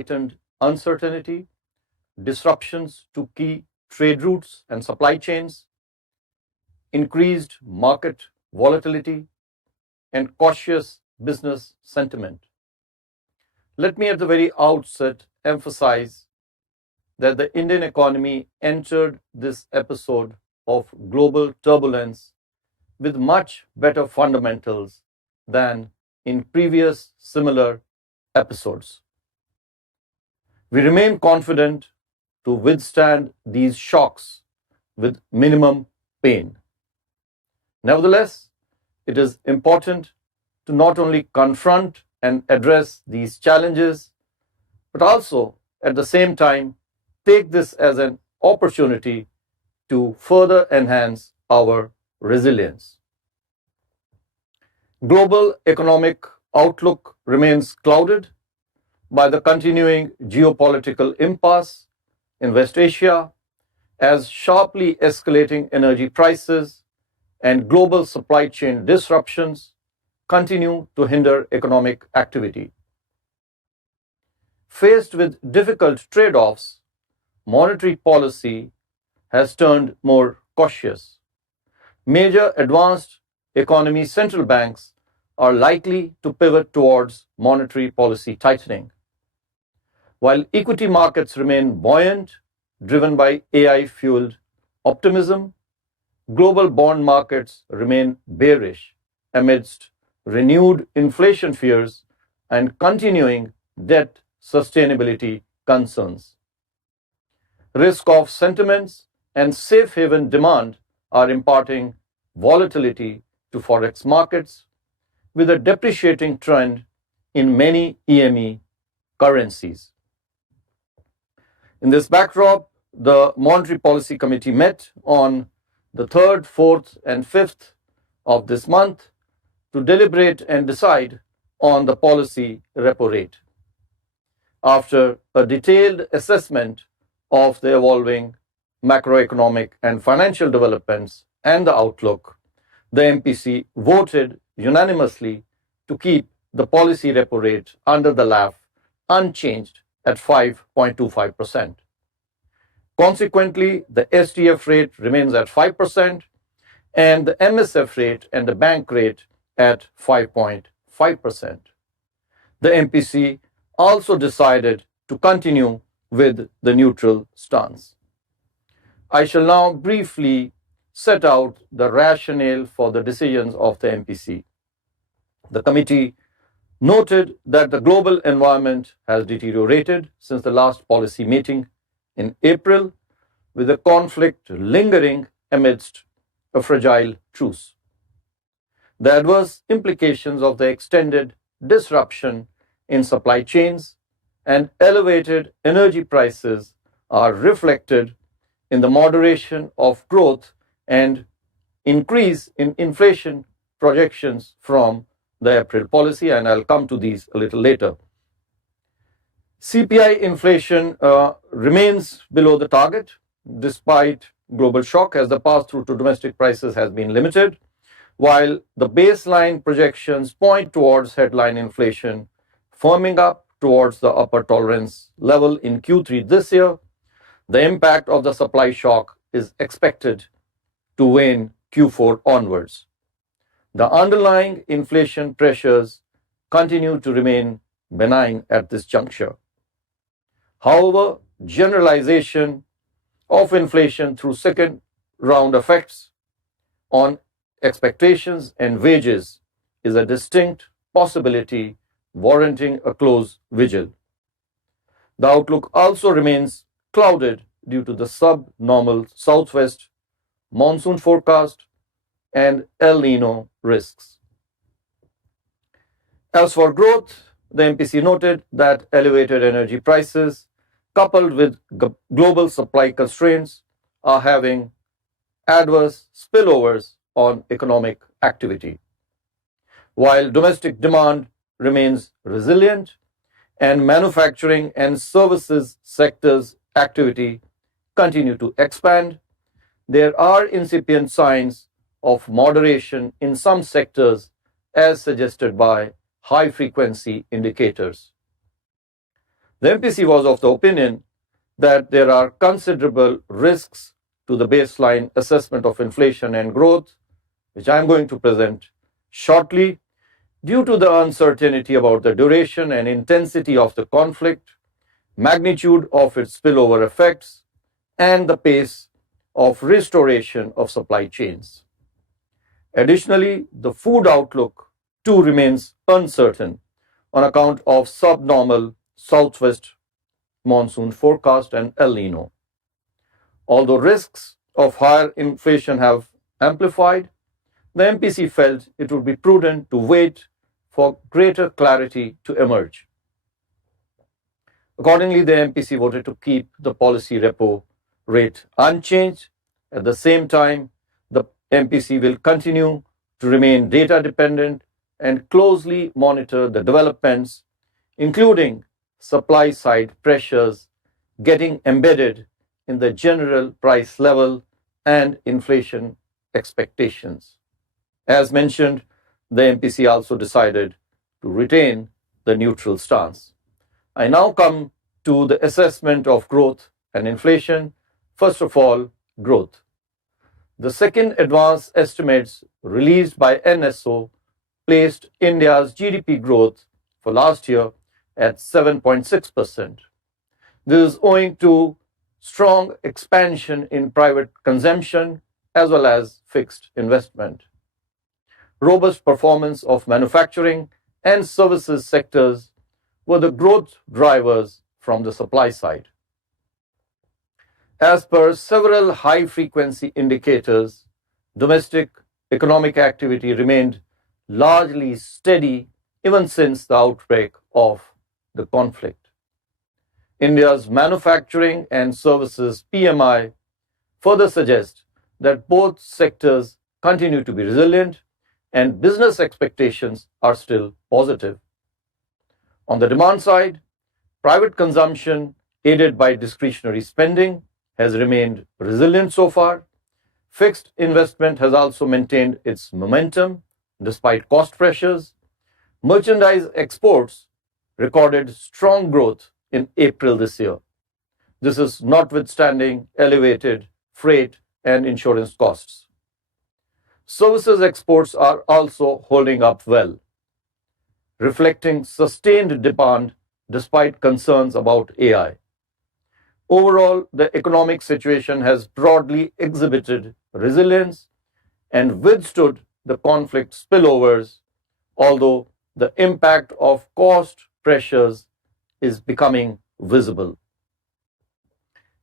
heightened uncertainty, disruptions to key trade routes and supply chains, increased market volatility, and cautious business sentiment. Let me at the very outset emphasize that the Indian economy entered this episode of global turbulence with much better fundamentals than in previous similar episodes. We remain confident to withstand these shocks with minimum pain. Nevertheless, it is important to not only confront and address these challenges, but also at the same time take this as an opportunity to further enhance our resilience. Global economic outlook remains clouded by the continuing geopolitical impasse in West Asia, as sharply escalating energy prices and global supply chain disruptions continue to hinder economic activity. Faced with difficult trade-offs, monetary policy has turned more cautious. Major advanced economy central banks are likely to pivot towards monetary policy tightening. While equity markets remain buoyant, driven by AI-fueled optimism, global bond markets remain bearish amidst renewed inflation fears and continuing debt sustainability concerns. Risk-off sentiments and safe haven demand are imparting volatility to forex markets, with a depreciating trend in many EME currencies. In this backdrop, the Monetary Policy Committee met on the 3rd, 4th, and 5th of this month to deliberate and decide on the policy repo rate. After a detailed assessment of the evolving macroeconomic and financial developments and the outlook, the MPC voted unanimously to keep the policy repo rate under the LAF unchanged at 5.25%. Consequently, the STF rate remains at 5% and the MSF rate and the bank rate at 5.5%. The MPC also decided to continue with the neutral stance. I shall now briefly set out the rationale for the decisions of the MPC. The committee noted that the global environment has deteriorated since the last policy meeting in April, with the conflict lingering amidst a fragile truce. The adverse implications of the extended disruption in supply chains and elevated energy prices are reflected in the moderation of growth and increase in inflation projections from the April policy, and I'll come to these a little later. CPI inflation remains below the target despite global shock, as the pass-through to domestic prices has been limited, while the baseline projections point towards headline inflation firming up towards the upper tolerance level in Q3 this year. The impact of the supply shock is expected to wane Q4 onwards. The underlying inflation pressures continue to remain benign at this juncture. However, generalization of inflation through second round effects on expectations and wages is a distinct possibility warranting a close vigil. The outlook also remains clouded due to the subnormal southwest monsoon forecast and El Nino risks. As for growth, the MPC noted that elevated energy prices coupled with global supply constraints are having adverse spillovers on economic activity. While domestic demand remains resilient and manufacturing and services sectors activity continue to expand, there are incipient signs of moderation in some sectors as suggested by high-frequency indicators. The MPC was of the opinion that there are considerable risks to the baseline assessment of inflation and growth, which I am going to present shortly, due to the uncertainty about the duration and intensity of the conflict, magnitude of its spillover effects, and the pace of restoration of supply chains. Additionally, the food outlook too remains uncertain on account of subnormal southwest monsoon forecast and El Nino. Although risks of higher inflation have amplified, the MPC felt it would be prudent to wait for greater clarity to emerge. Accordingly, the MPC voted to keep the policy repo rate unchanged. At the same time, the MPC will continue to remain data dependent and closely monitor the developments, including supply side pressures getting embedded in the general price level and inflation expectations. As mentioned, the MPC also decided to retain the neutral stance. I now come to the assessment of growth and inflation. First of all, growth. The second advanced estimates released by NSO placed India's GDP growth for last year at 7.6%. This is owing to strong expansion in private consumption as well as fixed investment. Robust performance of manufacturing and services sectors were the growth drivers from the supply side. As per several high-frequency indicators, domestic economic activity remained largely steady even since the outbreak of the conflict. India's manufacturing and services PMI further suggests that both sectors continue to be resilient and business expectations are still positive. On the demand side, private consumption aided by discretionary spending has remained resilient so far. Fixed investment has also maintained its momentum despite cost pressures. Merchandise exports recorded strong growth in April this year. This is notwithstanding elevated freight and insurance costs. Services exports are also holding up well, reflecting sustained demand despite concerns about AI. Overall, the economic situation has broadly exhibited resilience and withstood the conflict spillovers, although the impact of cost pressures is becoming visible.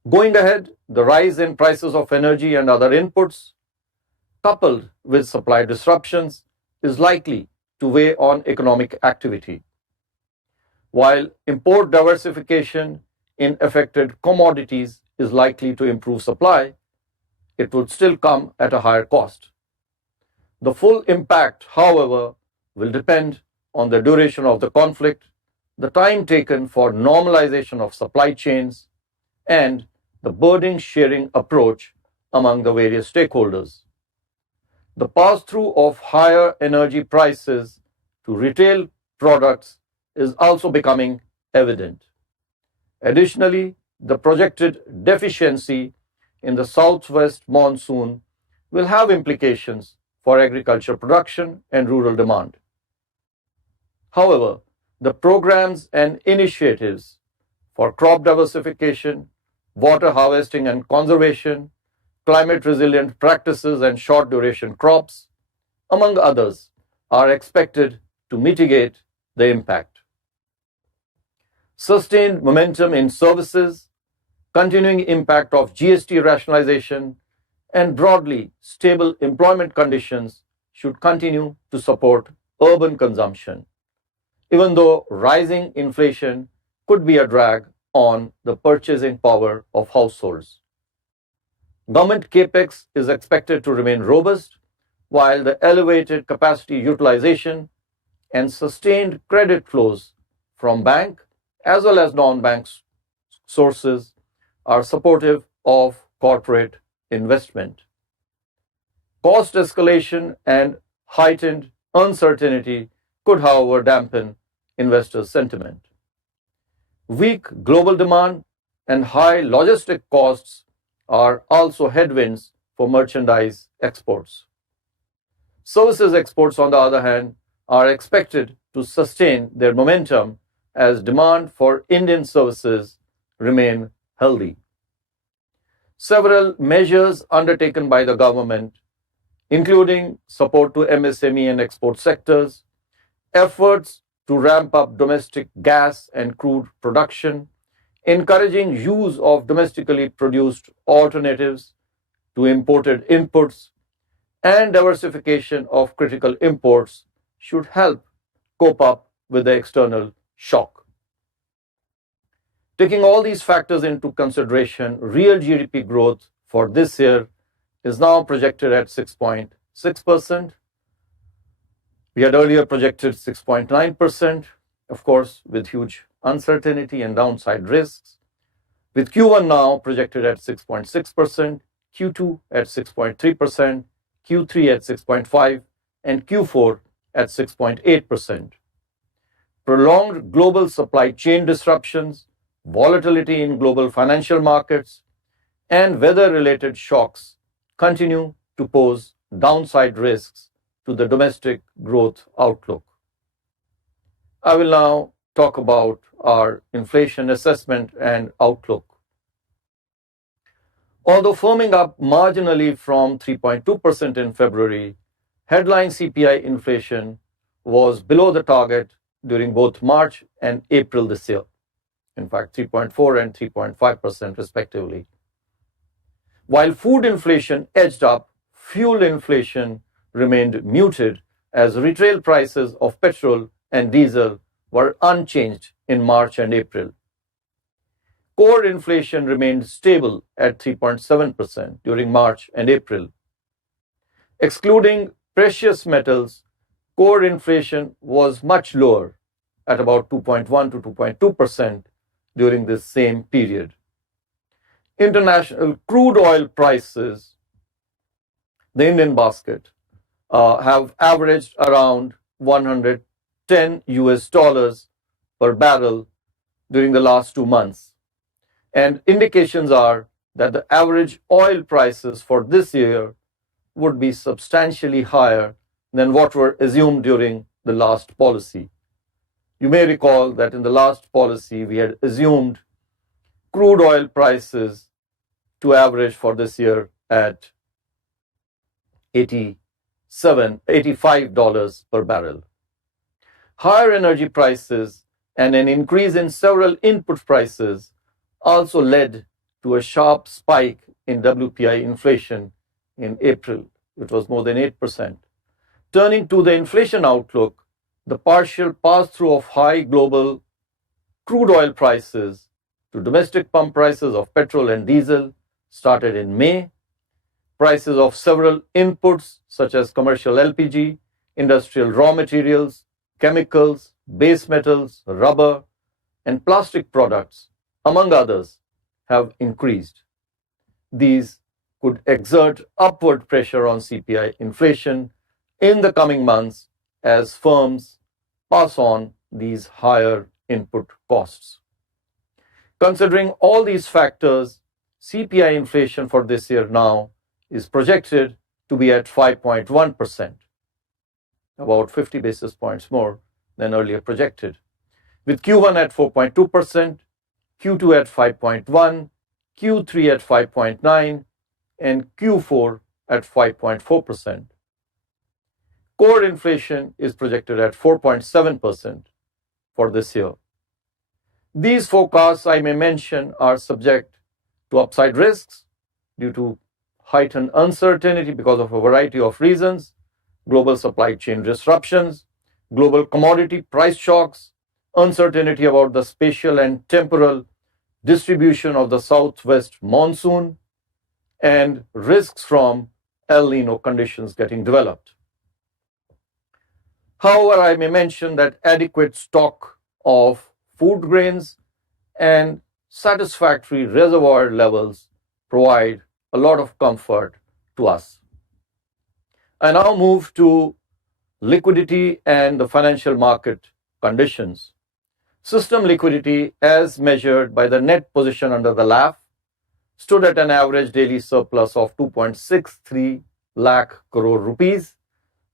Going ahead, the rise in prices of energy and other inputs, coupled with supply disruptions, is likely to weigh on economic activity. While import diversification in affected commodities is likely to improve supply, it would still come at a higher cost. The full impact, however, will depend on the duration of the conflict, the time taken for normalization of supply chains, and the burden-sharing approach among the various stakeholders. The pass-through of higher energy prices to retail products is also becoming evident. Additionally, the projected deficiency in the southwest monsoon will have implications for agriculture production and rural demand. However, the programs and initiatives for crop diversification, water harvesting and conservation, climate-resilient practices and short-duration crops, among others, are expected to mitigate the impact. Sustained momentum in services, continuing impact of GST rationalization, and broadly stable employment conditions should continue to support urban consumption, even though rising inflation could be a drag on the purchasing power of households. Government capex is expected to remain robust, while the elevated capacity utilization and sustained credit flows from bank as well as non-bank sources are supportive of corporate investment. Cost escalation and heightened uncertainty could, however, dampen investor sentiment. Weak global demand and high logistic costs are also headwinds for merchandise exports. Services exports, on the other hand, are expected to sustain their momentum as demand for Indian services remain healthy. Several measures undertaken by the government, including support to MSME and export sectors, efforts to ramp up domestic gas and crude production, encouraging use of domestically produced alternatives to imported inputs, and diversification of critical imports should help cope up with the external shock. Taking all these factors into consideration, real GDP growth for this year is now projected at 6.6%. We had earlier projected 6.9%, of course, with huge uncertainty and downside risks, with Q1 now projected at 6.6%, Q2 at 6.3%, Q3 at 6.5%, and Q4 at 6.8%. Prolonged global supply chain disruptions, volatility in global financial markets, and weather-related shocks continue to pose downside risks to the domestic growth outlook. I will now talk about our inflation assessment and outlook. Although firming up marginally from 3.2% in February, headline CPI inflation was below the target during both March and April this year. In fact, 3.4% and 3.5% respectively. While food inflation edged up, fuel inflation remained muted as retail prices of petrol and diesel were unchanged in March and April. Core inflation remained stable at 3.7% during March and April. Excluding precious metals, core inflation was much lower at about 2.1 to 2.2% during this same period. International crude oil prices, the Indian basket, have averaged around $110 per barrel during the last 2 months. And indications are that the average oil prices for this year would be substantially higher than what were assumed during the last policy. You may recall that in the last policy, we had assumed crude oil prices to average for this year at $85 per barrel. Higher energy prices and an increase in several input prices also led to a sharp spike in WPI inflation in April. It was more than 8%. Turning to the inflation outlook, the partial pass-through of high global crude oil prices to domestic pump prices of petrol and diesel started in May. Prices of several inputs such as commercial LPG, industrial raw materials, chemicals, base metals, rubber, and plastic products, among others, have increased. These could exert upward pressure on CPI inflation in the coming months as firms pass on these higher input costs. Considering all these factors, CPI inflation for this year now is projected to be at 5.1%, about 50 basis points more than earlier projected, with Q1 at 4.2%, Q2 at 5.1%, Q3 at 5.9%, and Q4 at 5.4%. Core inflation is projected at 4.7% for this year. These forecasts, I may mention, are subject to upside risks due to heightened uncertainty because of a variety of reasons: global supply chain disruptions, global commodity price shocks, uncertainty about the spatial and temporal distribution of the southwest monsoon, and risks from El Nino conditions getting developed. However, I may mention that adequate stock of food grains and satisfactory reservoir levels provide a lot of comfort to us. I now move to liquidity and the financial market conditions. System liquidity, as measured by the net position under the LAF, stood at an average daily surplus of 2.63 lakh crore rupees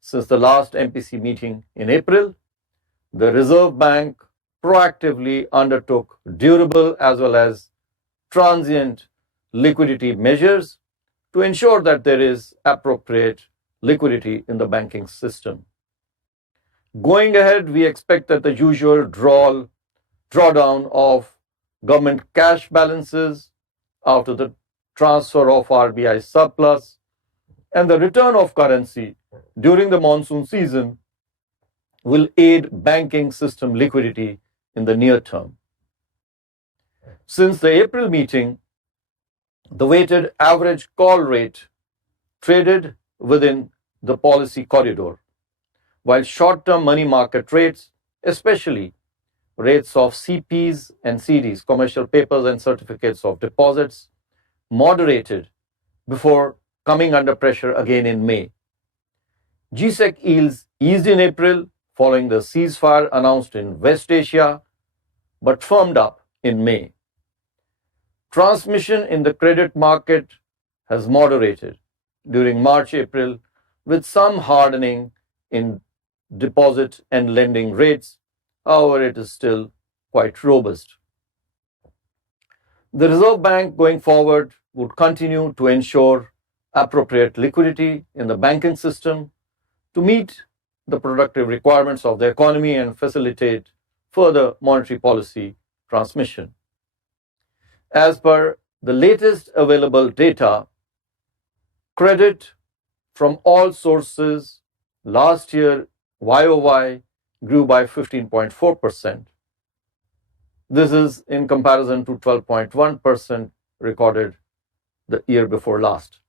since the last MPC meeting in April. The Reserve Bank proactively undertook durable as well as transient liquidity measures to ensure that there is appropriate liquidity in the banking system. Going ahead, we expect that the usual drawdown of government cash balances after the transfer of RBI surplus and the return of currency during the monsoon season will aid banking system liquidity in the near term. Since the April meeting, the weighted average call rate traded within the policy corridor, while short-term money market rates, especially rates of CPs and CDs, commercial papers and certificates of deposits, moderated before coming under pressure again in May. GSEC yields eased in April following the ceasefire announced in West Asia, but firmed up in May. Transmission in the credit market has moderated during March-April with some hardening in deposit and lending rates. However, it is still quite robust. The Reserve Bank going forward would continue to ensure appropriate liquidity in the banking system to meet the productive requirements of the economy and facilitate further monetary policy transmission. As per the latest available data, credit from all sources last year YOY grew by 15.4%. This is in comparison to 12.1% recorded the year before last.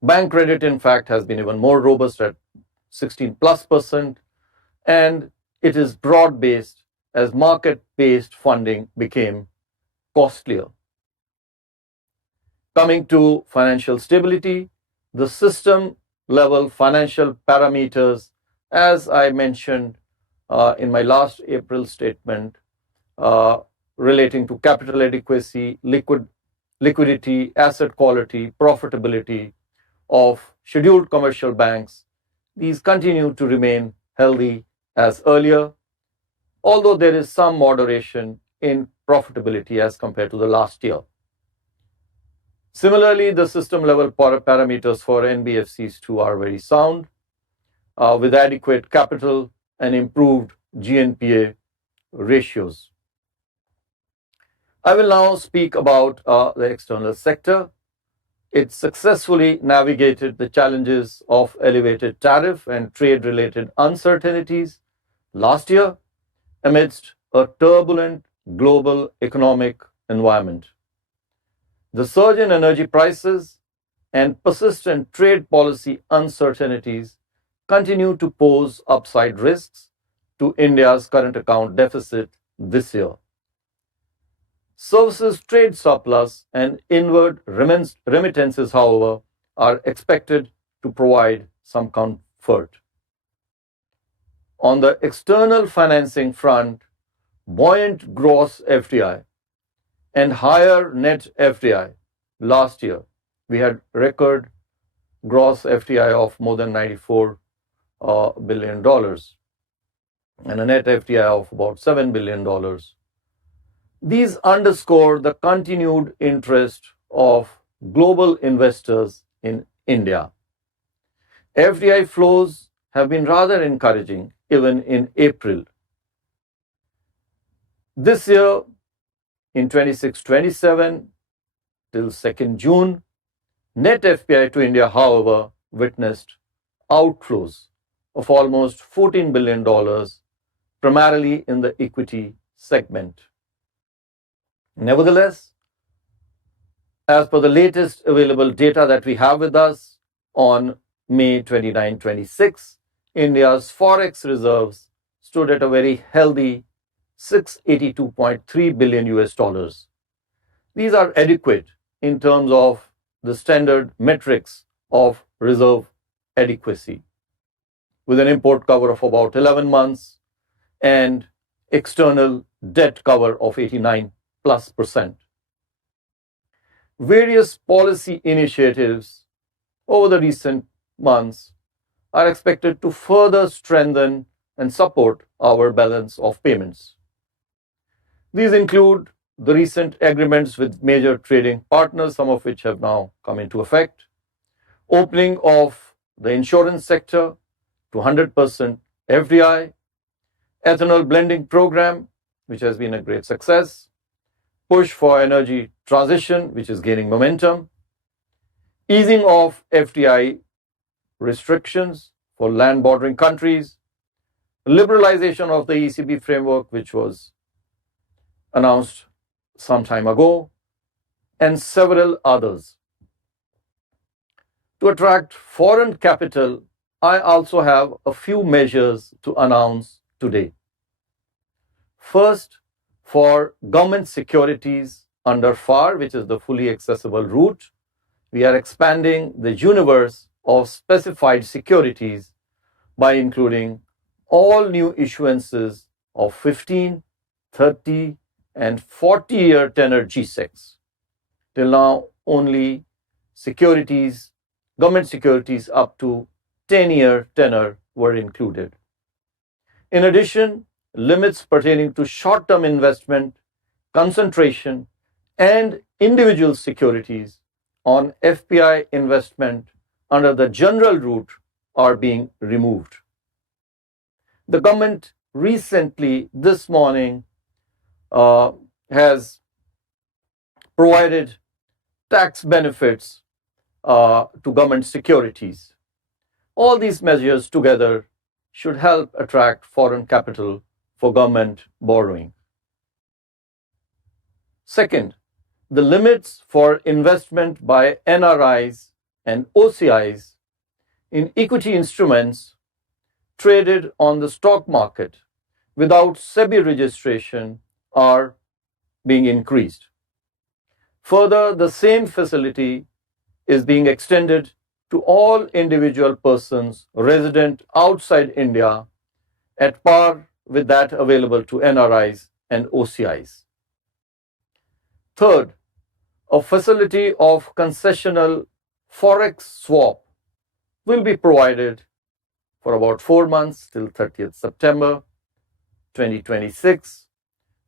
Bank credit, in fact, has been even more robust at 16+%, and it is broad-based as market-based funding became costlier. Coming to financial stability, the system-level financial parameters, as I mentioned in my last April statement, relating to capital adequacy, liquidity, asset quality, profitability of scheduled commercial banks, these continue to remain healthy as earlier, although there is some moderation in profitability as compared to the last year. Similarly, the system-level parameters for NBFCs too are very sound, with adequate capital and improved GNPA ratios. I will now speak about the external sector. It successfully navigated the challenges of elevated tariff and trade-related uncertainties last year amidst a turbulent global economic environment. The surge in energy prices and persistent trade policy uncertainties continue to pose upside risks to India's current account deficit this year. Services trade surplus and inward remittances, however, are expected to provide some comfort. On the external financing front, buoyant gross FDI and higher net FDI last year, we had record gross FDI of more than $94 billion and a net FDI of about $7 billion. These underscore the continued interest of global investors in India. FDI flows have been rather encouraging even in April. This year, in 26-27 till 2nd June, net FPI to India, however, witnessed outflows of almost $14 billion, primarily in the equity segment. Nevertheless, as per the latest available data that we have with us on May 29-26, India's forex reserves stood at a very healthy $682.3 billion US. These are adequate in terms of the standard metrics of reserve adequacy, with an import cover of about 11 months and external debt cover of 89+%. Various policy initiatives over the recent months are expected to further strengthen and support our balance of payments. These include the recent agreements with major trading partners, some of which have now come into effect, opening of the insurance sector to 100% FDI, ethanol blending program, which has been a great success, push for energy transition, which is gaining momentum, easing of FDI restrictions for land bordering countries, liberalization of the ECB framework, which was announced some time ago, and several others. To attract foreign capital, I also have a few measures to announce today. First, for government securities under FAR, which is the fully accessible route, we are expanding the universe of specified securities by including all new issuances of 15, 30, and 40-year tenor G-Secs. Till now, only securities, government securities up to 10-year tenor were included. In addition, limits pertaining to short-term investment, concentration, and individual securities on FPI investment under the general route are being removed. The government recently, this morning, has provided tax benefits to government securities. All these measures together should help attract foreign capital for government borrowing. Second, the limits for investment by NRIs and OCIs in equity instruments traded on the stock market without SEBI registration are being increased. Further, the same facility is being extended to all individual persons resident outside India at par with that available to NRIs and OCIs. Third, a facility of concessional forex swap will be provided for about 4 months till 30th September 2026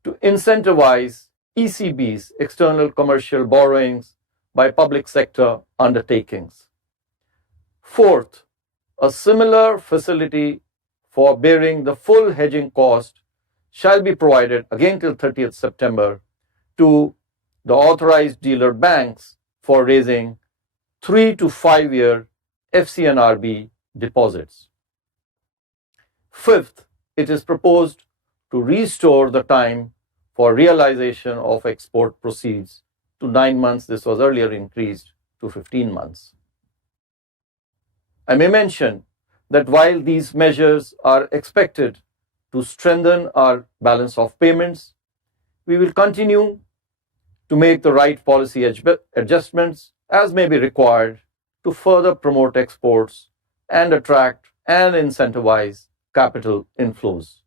to incentivize ECB's external commercial borrowings by public sector undertakings. Fourth, a similar facility for bearing the full hedging cost shall be provided again till 30th September to the authorized dealer banks for raising 3 to 5 year FCNRB deposits. Fifth, it is proposed to restore the time for realization of export proceeds to 9 months. This was earlier increased to 15 months. I may mention that while these measures are expected to strengthen our balance of payments, we will continue to make the right policy adjustments as may be required to further promote exports and attract and incentivize capital inflows.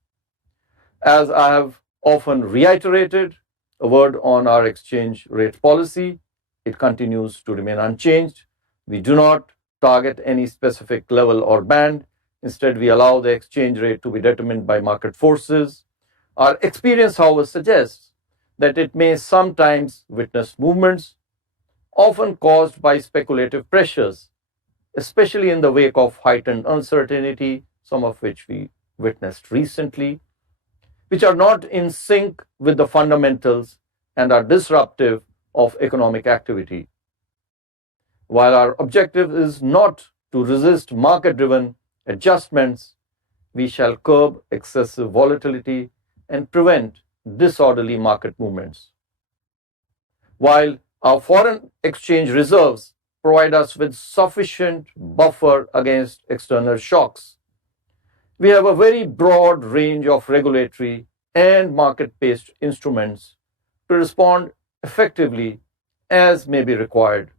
As I have often reiterated, a word on our exchange rate policy. It continues to remain unchanged. We do not target any specific level or band. Instead, we allow the exchange rate to be determined by market forces. Our experience, however, suggests that it may sometimes witness movements, often caused by speculative pressures, especially in the wake of heightened uncertainty, some of which we witnessed recently, which are not in sync with the fundamentals and are disruptive of economic activity. While our objective is not to resist market-driven adjustments, we shall curb excessive volatility and prevent disorderly market movements. While our foreign exchange reserves provide us with sufficient buffer against external shocks, we have a very broad range of regulatory and market-based instruments to respond effectively as may be required.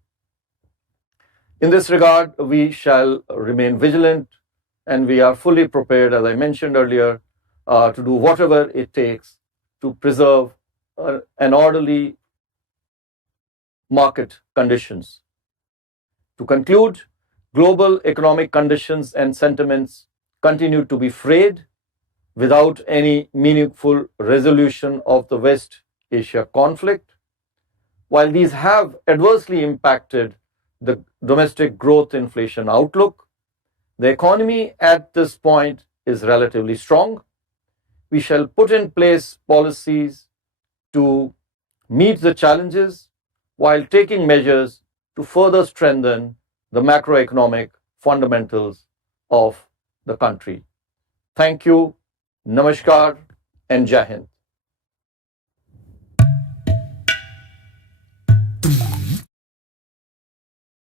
In this regard, we shall remain vigilant, and we are fully prepared, as I mentioned earlier, to do whatever it takes to preserve an orderly market conditions. To conclude, global economic conditions and sentiments continue to be frayed without any meaningful resolution of the West Asia conflict. While these have adversely impacted the domestic growth inflation outlook, the economy at this point is relatively strong. We shall put in place policies to meet the challenges while taking measures to further strengthen the macroeconomic fundamentals of the country. Thank you, Namaskar, and Jai Hind.